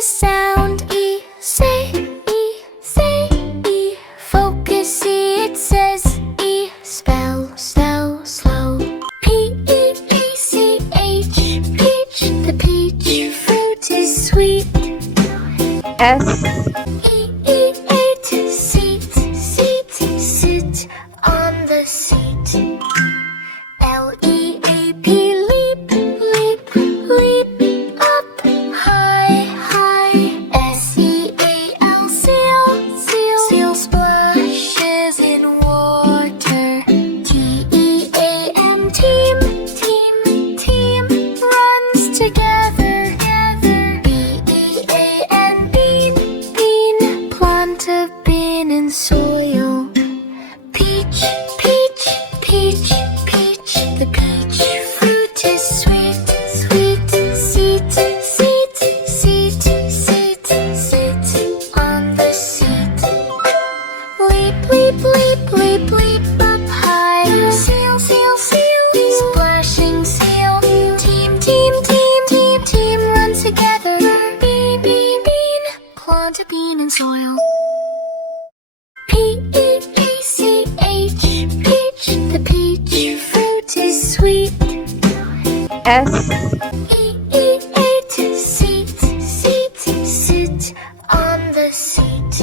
the sound. E, say, E. Focus, E, it says E. Spell, slow. P-E-A-C-H, peach. The peach fruit is sweet. S, E-E-8, sit on the seat. L-E-A-P, leap up high. S-E-A-L, seal splashes in water. T-E-A-M, team runs together. B-E-A-N, bean, plant a bean in soil. Peach, the peach fruit is sweet. Sit on the seat. Leap up high. Seal, splashing seal. Team run together. Bean, plant a bean in soil. P-E-A-C-H, peach. The peach fruit is sweet. S, E-E-8, sit on the seat.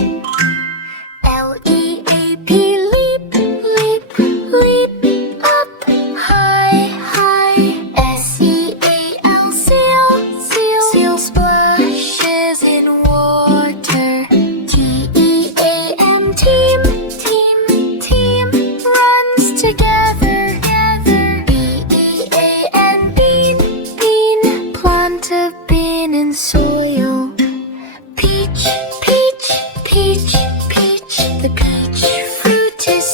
L-E-A-P, leap up high. S-E-A-L, seal splashes in water. T-E-A-M, team runs together. B-E-A-N, bean, plant a bean in soil. Peach, the peach fruit is